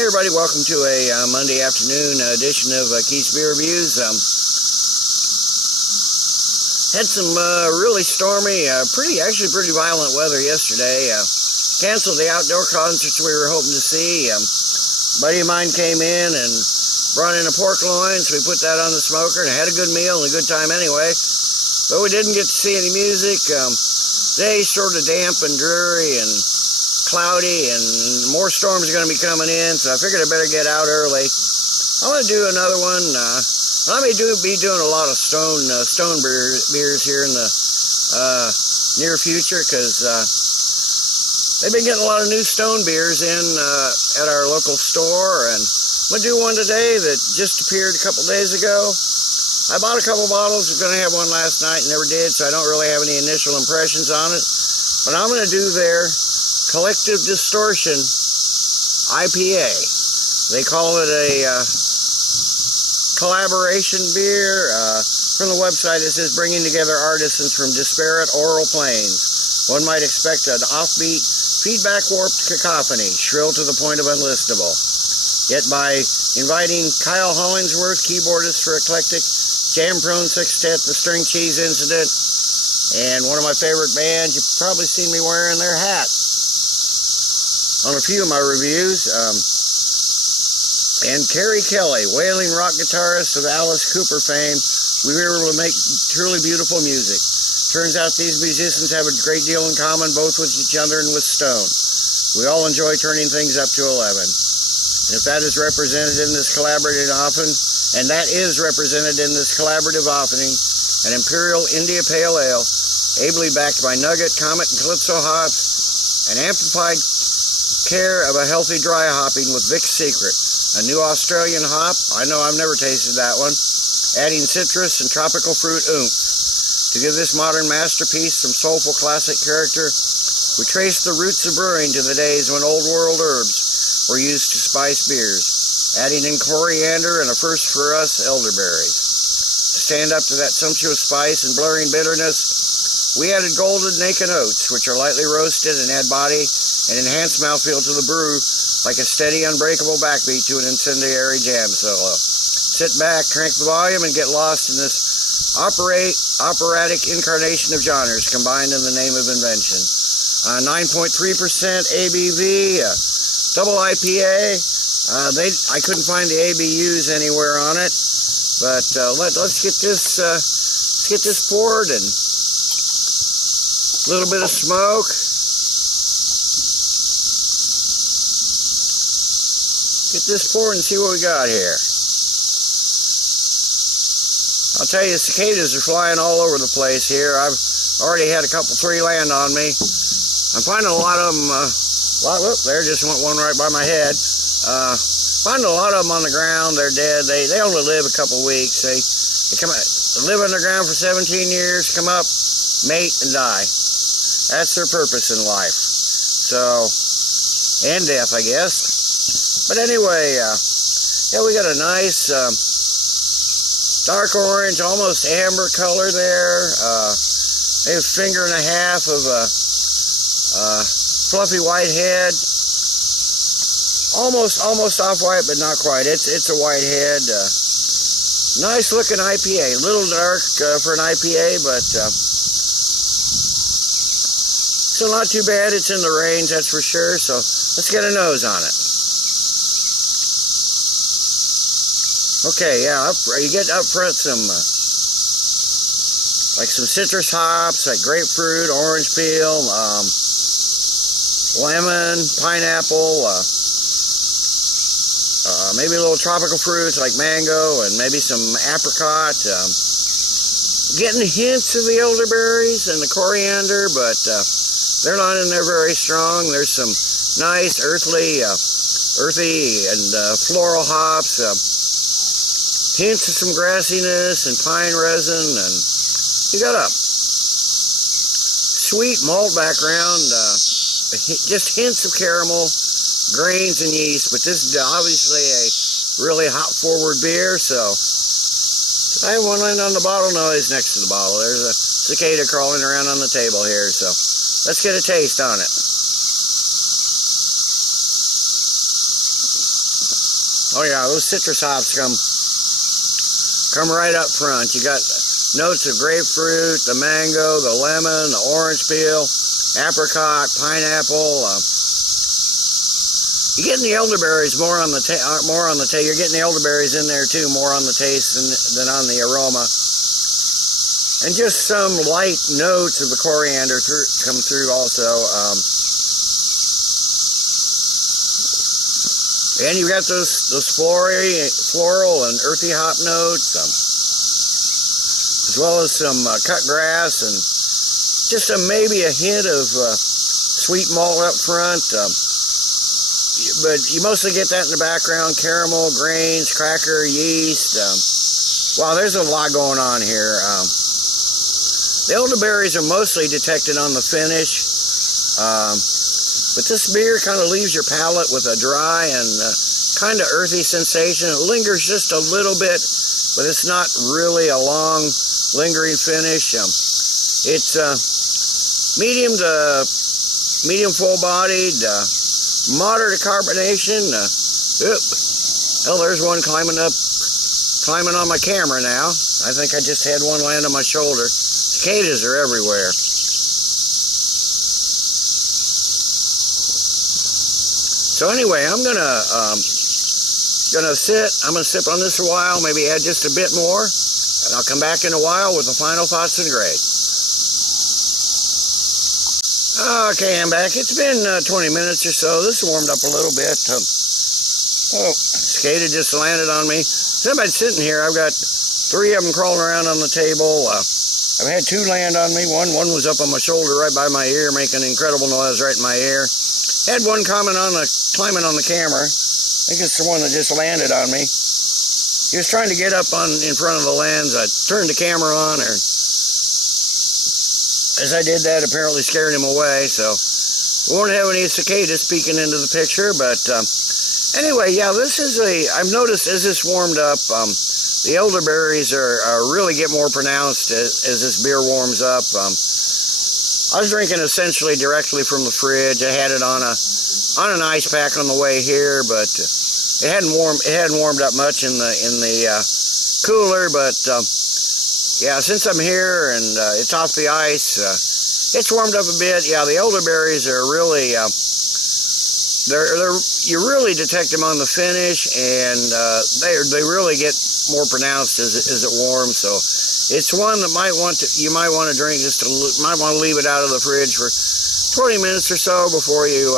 Hey everybody, welcome to a Monday afternoon edition of Keith's Beer Reviews. Had some really stormy, actually pretty violent weather yesterday. Canceled the outdoor concerts we were hoping to see. A buddy of mine came in and brought in a pork loin, so we put that on the smoker and had a good meal and a good time anyway. But we didn't get to see any music. Today's sort of damp and dreary and cloudy, and more storms are going to be coming in, so I figured I better get out early. I'm going to do another one. I may be doing a lot of stone beers here in the near future, because they've been getting a lot of new stone beers in at our local store, and I'm going to do one today that just appeared a couple days ago. I bought a couple bottles. I was going to have one last night and never did, so I don't really have any initial impressions on it. But I'm going to do their Collective Distortion IPA. They call it a collaboration beer. From the website it says bringing together artisans from disparate aural planes. One might expect an offbeat, feedback warped cacophony, shrill to the point of unlistenable. Yet by inviting Kyle Hollingsworth, keyboardist for Eclectic, jam-prone Sextet, the String Cheese Incident, and one of my favorite bands, you've probably seen me wearing their hat on a few of my reviews, and Keri Kelli, wailing rock guitarist of Alice Cooper fame, we were able to make truly beautiful music. Turns out these musicians have a great deal in common, both with each other and with stone. We all enjoy turning things up to 11. And if that is represented in this collaborative offering, an Imperial India Pale Ale, ably backed by Nugget, Comet and Calypso hops, an amplified care of a healthy dry hopping with Vic's Secret, a new Australian hop. I know I've never tasted that one. Adding citrus and tropical fruit oomph. To give this modern masterpiece some soulful classic character, we trace the roots of brewing to the days when old world herbs were used to spice beers, adding in coriander and a first for us, elderberries. To stand up to that sumptuous spice and blaring bitterness, we added golden naked oats, which are lightly roasted and add body and enhance mouthfeel to the brew, like a steady, unbreakable backbeat to an incendiary jam solo. Sit back, crank the volume, and get lost in this operatic incarnation of genres combined in the name of invention. 9.3% ABV, double IPA. I couldn't find the ABUs anywhere on it, but let's get this poured, and a little bit of smoke. Get this poured and see what we got here. I'll tell you, cicadas are flying all over the place here. I've already had three land on me. I'm finding a lot of them, there just went one right by my head. Finding a lot of them on the ground. They're dead. They only live a couple weeks. They live underground for 17 years, come up, mate, and die. That's their purpose in life. So, and death, I guess. But anyway, yeah, we got a nice dark orange, almost amber color there. Maybe a finger and a half of a fluffy white head. Almost off-white, but not quite. It's a white head. Nice looking IPA. A little dark for an IPA, but still not too bad. It's in the range, that's for sure. So let's get a nose on it. Okay, yeah, you get up front some, like some citrus hops, like grapefruit, orange peel, lemon, pineapple, maybe a little tropical fruits like mango, and maybe some apricot. Getting hints of the elderberries and the coriander, but they're not in there very strong. There's some nice earthy and floral hops. Hints of some grassiness and pine resin, and you got a sweet malt background, just hints of caramel, grains, and yeast. But this is obviously a really hop forward beer, so I have one laying on the bottle noise next to the bottle. There's a cicada crawling around on the table here, so let's get a taste on it. Oh yeah, those citrus hops come right up front. You got notes of grapefruit, the mango, the lemon, the orange peel, apricot, pineapple. You're getting the elderberries more on the taste. You're getting the elderberries in there too, more on the taste than on the aroma. And just some light notes of the coriander come through also. And you've got those floral and earthy hop notes, as well as some cut grass and just maybe a hint of sweet malt up front. But you mostly get that in the background: caramel, grains, cracker, yeast. Wow, there's a lot going on here. The elderberries are mostly detected on the finish, but this beer kind of leaves your palate with a dry and kind of earthy sensation. It lingers just a little bit, but it's not really a long, lingering finish. It's medium full-bodied, moderate carbonation. Oh, there's one climbing on my camera now. I think I just had one land on my shoulder. Cicadas are everywhere. So anyway, I'm gonna sip on this a while, maybe add just a bit more, and I'll come back in a while with the final thoughts and grade. Okay, I'm back. It's been 20 minutes or so. This warmed up a little bit. Oh, cicada just landed on me. Somebody's sitting here. I've got 3 of them crawling around on the table. I've had 2 land on me. One was up on my shoulder right by my ear, making an incredible noise right in my ear. Had one climbing on the camera. I think it's the one that just landed on me. He was trying to get up in front of the lens. I turned the camera on, or as I did that, apparently scared him away. So we won't have any cicadas peeking into the picture. But anyway, yeah, I've noticed as this warmed up, the elderberries really get more pronounced as this beer warms up. I was drinking essentially directly from the fridge. I had it on an ice pack on the way here, but it hadn't warmed up much in the cooler. But yeah, since I'm here and it's off the ice, it's warmed up a bit. Yeah, the elderberries are really you really detect them on the finish, and they really get more pronounced as it warms. So it's one that you might want to drink might want to leave it out of the fridge for 20 minutes or so before you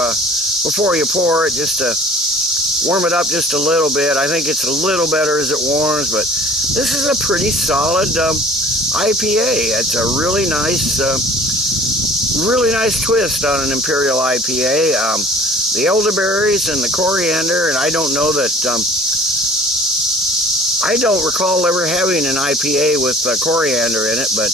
pour it, just to warm it up just a little bit. I think it's a little better as it warms, but this is a pretty solid IPA. It's a really nice twist on an imperial IPA. The elderberries and the coriander, and I don't know that. I don't recall ever having an IPA with coriander in it, but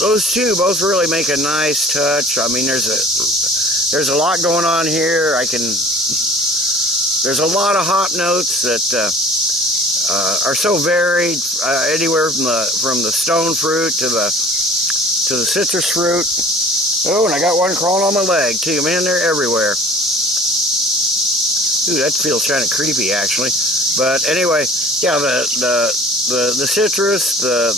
those two both really make a nice touch. I mean, there's a lot going on here. There's a lot of hop notes that are so varied, anywhere from the stone fruit to the citrus fruit. Oh, and I got one crawling on my leg too. Man, they're everywhere. Ooh, that feels kind of creepy actually. But anyway, yeah, the citrus, the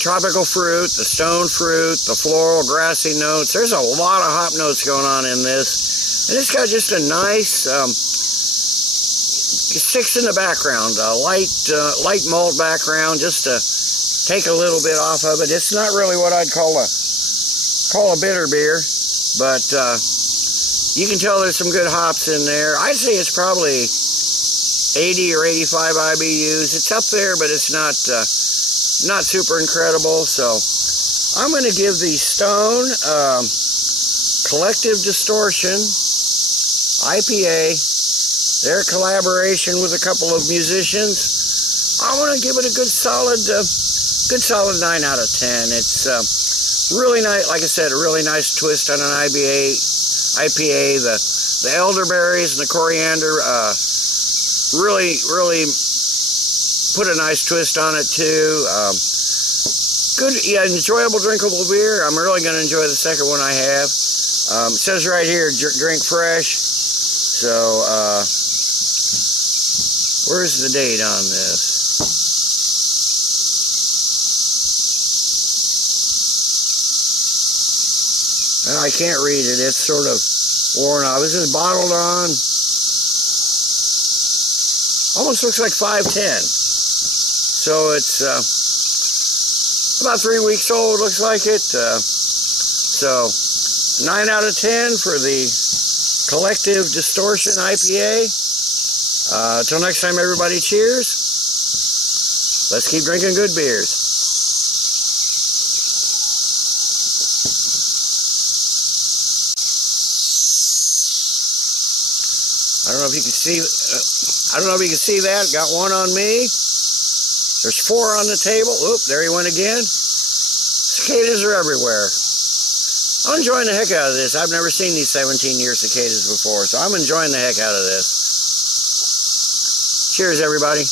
tropical fruit, the stone fruit, the floral, grassy notes. There's a lot of hop notes going on in this, and it's got just a nice, it sticks in the background, a light malt background, just to take a little bit off of it. It's not really what I'd call a bitter beer, but you can tell there's some good hops in there. I'd say it's probably 80 or 85 IBUs. It's up there, but it's not super incredible. So I'm going to give the Stone Collective Distortion IPA, their collaboration with a couple of musicians, I want to give it a good solid 9 out of 10. It's really nice, like I said, a really nice twist on an IPA. The elderberries and the coriander really put a nice twist on it too. Good, yeah, enjoyable, drinkable beer. I'm really going to enjoy the second one I have. It says right here, drink fresh. So, where's the date on this? I can't read it. It's sort of worn off. This is bottled on. Almost looks like 510. So it's about 3 weeks old, looks like it. So 9 out of 10 for the Collective Distortion IPA. Till next time, everybody, cheers. Let's keep drinking good beers. I don't know if you can see. I don't know if you can see that. Got one on me. There's 4 on the table. Oop, there he went again. Cicadas are everywhere. I'm enjoying the heck out of this. I've never seen these 17-year cicadas before, so I'm enjoying the heck out of this. Cheers, everybody.